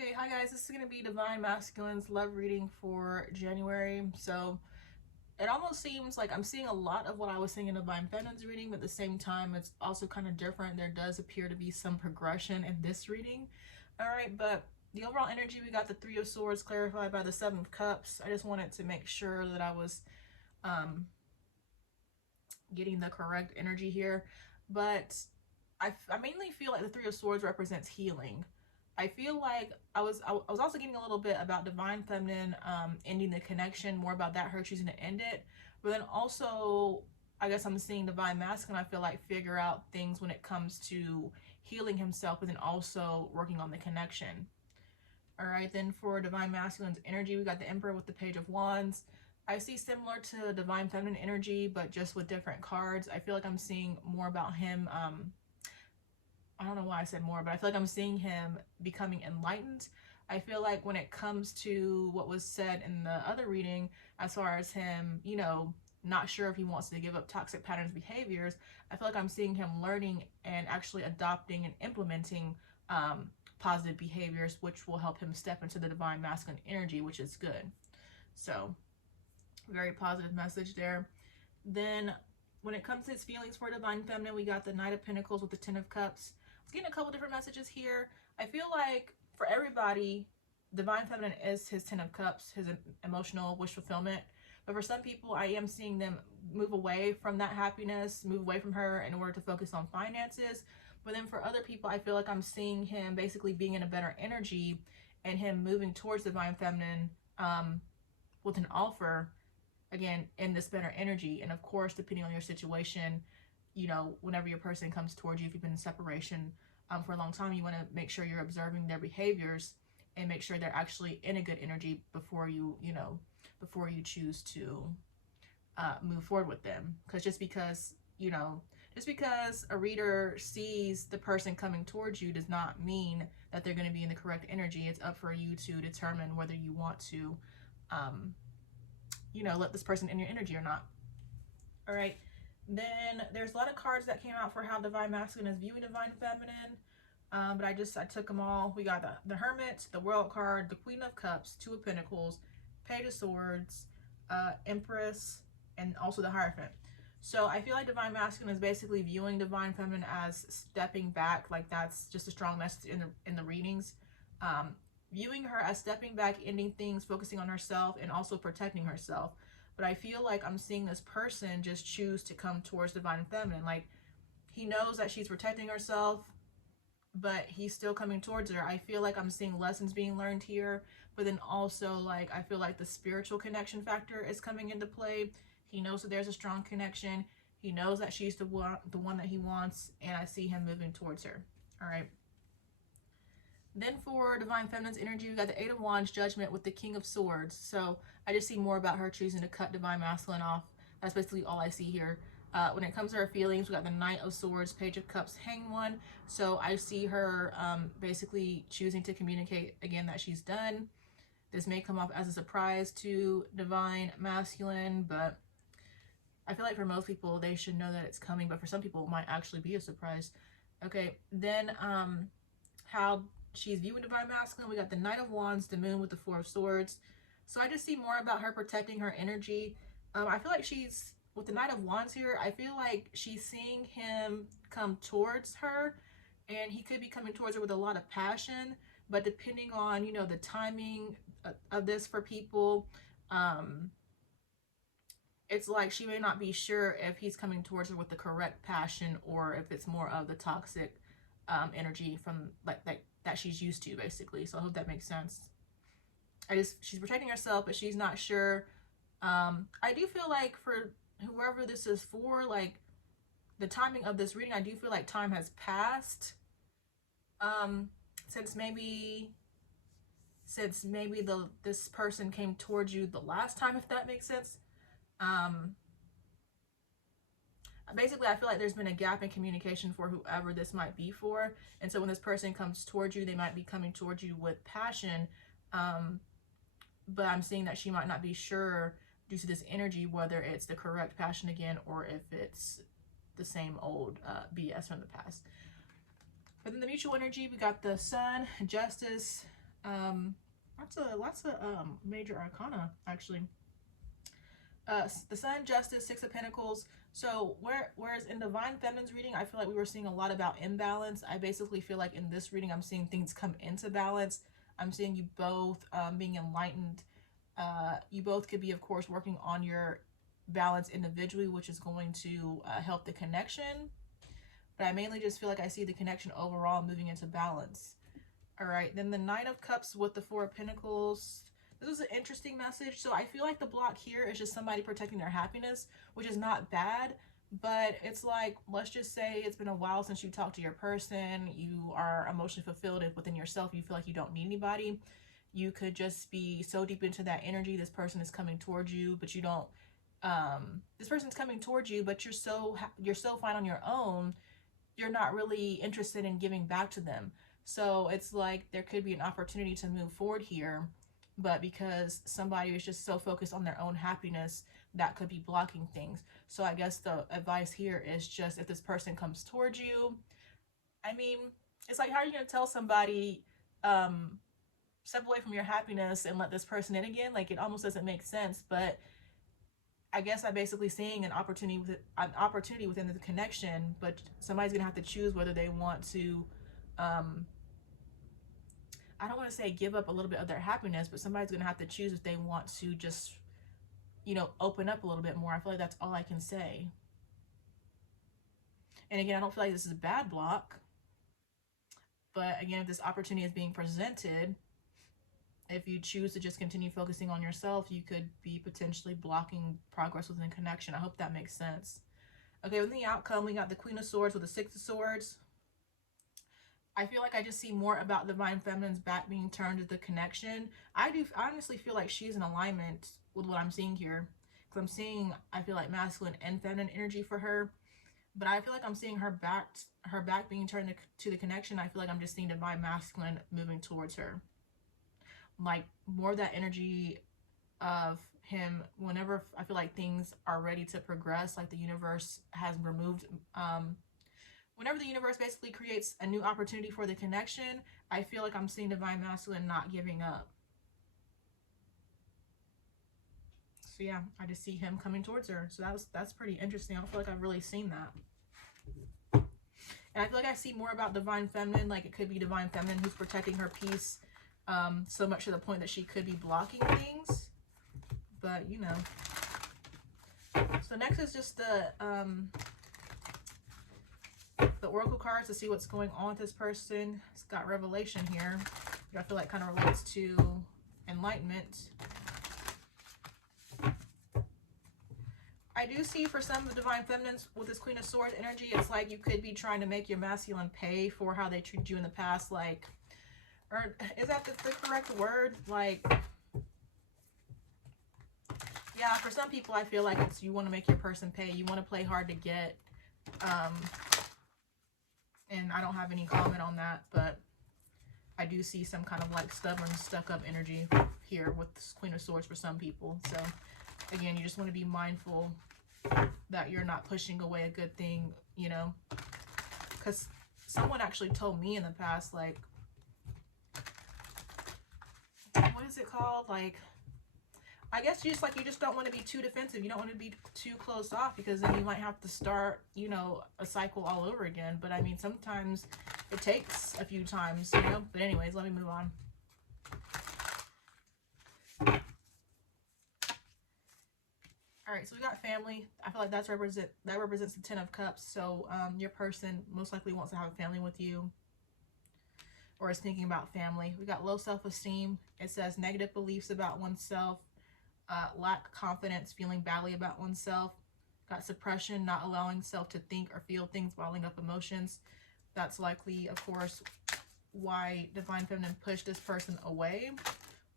Okay, hi guys, this is going to be Divine Masculine's love reading for January. So it almost seems like I'm seeing a lot of what I was seeing in Divine Feminine's reading, but at the same time it's also kind of different. There does appear to be some progression in this reading. Alright, but the overall energy, we got the Three of Swords clarified by the Seven of Cups. I just wanted to make sure that I was getting the correct energy here. But I mainly feel like the Three of Swords represents healing. I feel like I was also getting a little bit about Divine Feminine ending the connection, more about that, her choosing to end it. But then also, I guess I'm seeing Divine Masculine, I feel like, figure out things when it comes to healing himself, but then also working on the connection. All right, then for Divine Masculine's energy, we got the Emperor with the Page of Wands. I see similar to Divine Feminine energy, but just with different cards. I feel like I'm seeing more about him. I don't know why I said more, but I feel like I'm seeing him becoming enlightened. I feel like when it comes to what was said in the other reading, as far as him, you know, not sure if he wants to give up toxic patterns, behaviors, I feel like I'm seeing him learning and actually adopting and implementing positive behaviors, which will help him step into the Divine Masculine energy, which is good. So, very positive message there. Then, when it comes to his feelings for Divine Feminine, we got the Knight of Pentacles with the Ten of Cups. I was getting a couple different messages here. I feel like for everybody, Divine Feminine is his Ten of Cups, his emotional wish fulfillment. But for some people, I am seeing them move away from that happiness, move away from her in order to focus on finances. But then for other people, I feel like I'm seeing him basically being in a better energy and him moving towards Divine Feminine with an offer, again, in this better energy. And of course, depending on your situation, you know, whenever your person comes towards you, if you've been in separation for a long time, you want to make sure you're observing their behaviors and make sure they're actually in a good energy before you, before you choose to move forward with them. Because just because a reader sees the person coming towards you does not mean that they're going to be in the correct energy. It's up for you to determine whether you want to let this person in your energy or not. All right, then there's a lot of cards that came out for how Divine Masculine is viewing Divine Feminine, but I took them all. We got the Hermit, the World card, the Queen of Cups, Two of Pentacles, Page of Swords, Empress, and also the Hierophant. So I feel like Divine Masculine is basically viewing Divine Feminine as stepping back. Like, that's just a strong message in the readings. Viewing her as stepping back, ending things, focusing on herself, and also protecting herself. But I feel like I'm seeing this person just choose to come towards Divine Feminine. Like, he knows that she's protecting herself, but he's still coming towards her. I feel like I'm seeing lessons being learned here, but then also, like, I feel like the spiritual connection factor is coming into play. He knows that there's a strong connection. He knows that she's the one that he wants, and I see him moving towards her. All right. Then for Divine Feminine's energy, we got the Eight of Wands, Judgment with the King of Swords. So I just see more about her choosing to cut Divine Masculine off. That's basically all I see here. When it comes to her feelings, we got the Knight of Swords, Page of Cups, Hanged One. So I see her basically choosing to communicate again that she's done. This may come off as a surprise to Divine Masculine, but I feel like for most people, they should know that it's coming. But for some people, it might actually be a surprise. Okay, then how she's viewing Divine Masculine, we got the Knight of Wands, the Moon with the Four of Swords. So I just see more about her protecting her energy. I feel like she's, with the Knight of Wands here, I feel like she's seeing him come towards her, and he could be coming towards her with a lot of passion, but depending on, the timing of this for people, it's like she may not be sure if he's coming towards her with the correct passion or if it's more of the toxic energy from that she's used to, basically. So I hope that makes sense. She's protecting herself, but she's not sure. I do feel like for whoever this is for, like, the timing of this reading, I do feel like time has passed. Since maybe this person came towards you the last time, if that makes sense. Basically, I feel like there's been a gap in communication for whoever this might be for. And so when this person comes towards you, they might be coming towards you with passion. But I'm seeing that she might not be sure due to this energy whether it's the correct passion again or if it's the same old BS from the past. But then the mutual energy, we got the Sun, Justice, Lots of major arcana actually. The Sun, Justice, Six of Pentacles. So whereas in Divine Feminine's reading, I feel like we were seeing a lot about imbalance. I basically feel like in this reading, I'm seeing things come into balance. I'm seeing you both being enlightened. You both could be, of course, working on your balance individually, which is going to help the connection. But I mainly just feel like I see the connection overall moving into balance. All right, then the Nine of Cups with the Four of Pentacles. This is an interesting message. So I feel like the block here is just somebody protecting their happiness, which is not bad. But it's like, let's just say it's been a while since you talked to your person. You are emotionally fulfilled within yourself. You feel like you don't need anybody. You could just be so deep into that energy. This person is coming towards you, but you don't. This person's coming towards you, but you're so fine on your own. You're not really interested in giving back to them. So it's like there could be an opportunity to move forward here, but because somebody is just so focused on their own happiness, that could be blocking things. So I guess the advice here is just if this person comes towards you, I mean, it's like, how are you going to tell somebody, step away from your happiness and let this person in again? Like, it almost doesn't make sense. But I guess I'm basically seeing an opportunity within the connection, but somebody's going to have to choose whether they want to, I don't want to say give up a little bit of their happiness, but somebody's going to have to choose if they want to just, open up a little bit more. I feel like that's all I can say. And again, I don't feel like this is a bad block. But again, if this opportunity is being presented, if you choose to just continue focusing on yourself, you could be potentially blocking progress within connection. I hope that makes sense. Okay, within the outcome, we got the Queen of Swords with the Six of Swords. I feel like I just see more about Divine Feminine's back being turned to the connection. I honestly feel like she's in alignment with what I'm seeing here. Because I'm seeing, I feel like masculine and feminine energy for her. But I feel like I'm seeing her back being turned to the connection. I feel like I'm just seeing Divine Masculine moving towards her. Like more of that energy of him whenever I feel like things are ready to progress, like the universe has removed, whenever the universe basically creates a new opportunity for the connection, I feel like I'm seeing Divine Masculine not giving up. So yeah, I just see him coming towards her. So that's pretty interesting. I don't feel like I've really seen that. And I feel like I see more about Divine Feminine, like it could be Divine Feminine who's protecting her peace, so much to the point that she could be blocking things. But, So next is just the Oracle cards to see what's going on with this person. It's got Revelation here, which I feel like kind of relates to enlightenment. I do see for some of the Divine Feminines with this Queen of Swords energy, it's like you could be trying to make your masculine pay for how they treated you in the past. Like, or is that the correct word? Like, yeah, for some people, I feel like it's you want to make your person pay. You want to play hard to get. And I don't have any comment on that, but I do see some kind of like stubborn, stuck-up energy here with this Queen of Swords for some people. So, again, you just want to be mindful that you're not pushing away a good thing, because someone actually told me in the past, like, what is it called? Like, I guess you just don't want to be too defensive. You don't want to be too closed off, because then you might have to start, a cycle all over again. But I mean, sometimes it takes a few times, But anyways, let me move on. All right, so we got family. I feel like that represents the Ten of Cups. So your person most likely wants to have a family with you, or is thinking about family. We got low self-esteem. It says negative beliefs about oneself, lack confidence, feeling badly about oneself. Got suppression, not allowing self to think or feel things, bottling up emotions. That's likely, of course, why Divine Feminine pushed this person away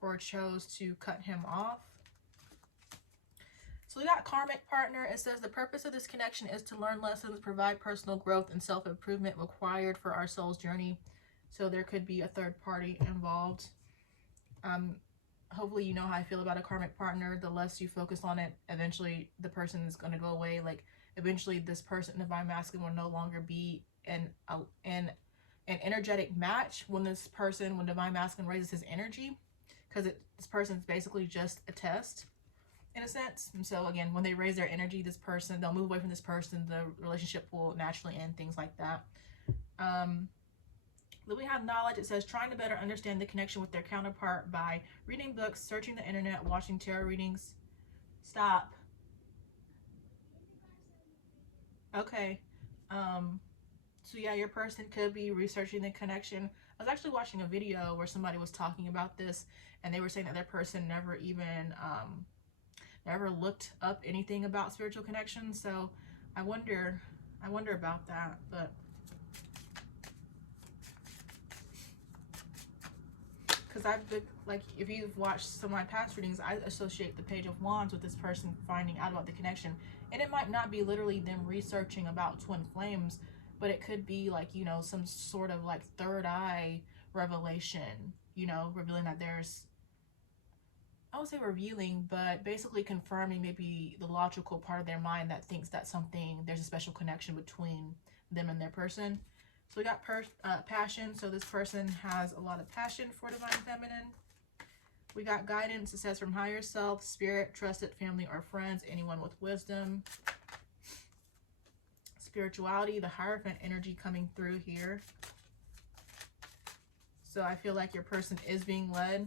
or chose to cut him off. So we got Karmic Partner. It says the purpose of this connection is to learn lessons, provide personal growth, and self-improvement required for our soul's journey. So there could be a third party involved. Hopefully you know how I feel about a Karmic Partner. The less you focus on it, eventually the person is going to go away. Like, eventually this person, Divine Masculine, will no longer be in an energetic match when this person, when Divine Masculine raises his energy, because this person's basically just a test in a sense. And so again, when they raise their energy, this person, they'll move away from this person, the relationship will naturally end, things like that. Then we have knowledge. It says trying to better understand the connection with their counterpart by reading books, searching the internet, watching tarot readings. Stop. Okay. So yeah, your person could be researching the connection. I was actually watching a video where somebody was talking about this, and they were saying that their person never even never looked up anything about spiritual connections. So I wonder about that. But because I've been, like, if you've watched some of my past readings, I associate the Page of Wands with this person finding out about the connection. And it might not be literally them researching about twin flames, but it could be like, you know, some sort of like third eye revelation, you know, revealing that there's, I would say revealing, but basically confirming maybe the logical part of their mind that thinks that something, there's a special connection between them and their person. So we got passion. So this person has a lot of passion for Divine Feminine. We got guidance. It says from higher self, spirit, trusted family or friends, anyone with wisdom. Spirituality, the Hierophant energy coming through here. So I feel like your person is being led.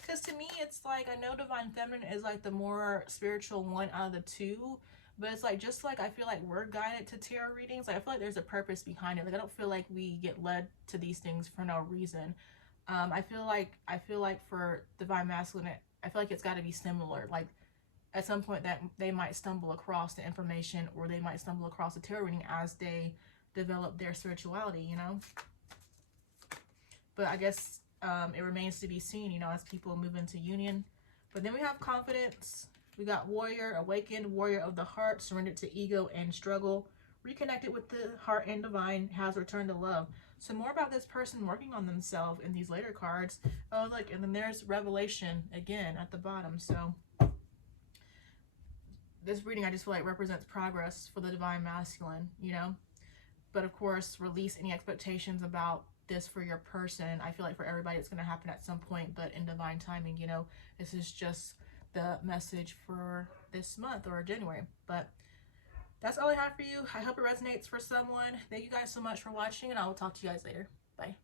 Because to me, it's like, I know Divine Feminine is like the more spiritual one out of the two. But it's like, just like I feel like we're guided to tarot readings, like I feel like there's a purpose behind it. Like I don't feel like we get led to these things for no reason. I feel like for Divine Masculine, I feel like it's got to be similar. Like at some point that they might stumble across the information, or they might stumble across a tarot reading as they develop their spirituality, you know. But I guess it remains to be seen, you know, as people move into union. But then we have confidence. We got warrior, awakened, warrior of the heart, surrendered to ego and struggle, reconnected with the heart and divine, has returned to love. So more about this person working on themselves in these later cards. Oh, look, and then there's revelation again at the bottom. So this reading, I just feel like represents progress for the Divine Masculine, you know. But of course, release any expectations about this for your person. I feel like for everybody it's going to happen at some point, but in divine timing, you know. This is just the message for this month or January. But that's all I have for you. I hope it resonates for someone. Thank you guys so much for watching, and I will talk to you guys later. Bye.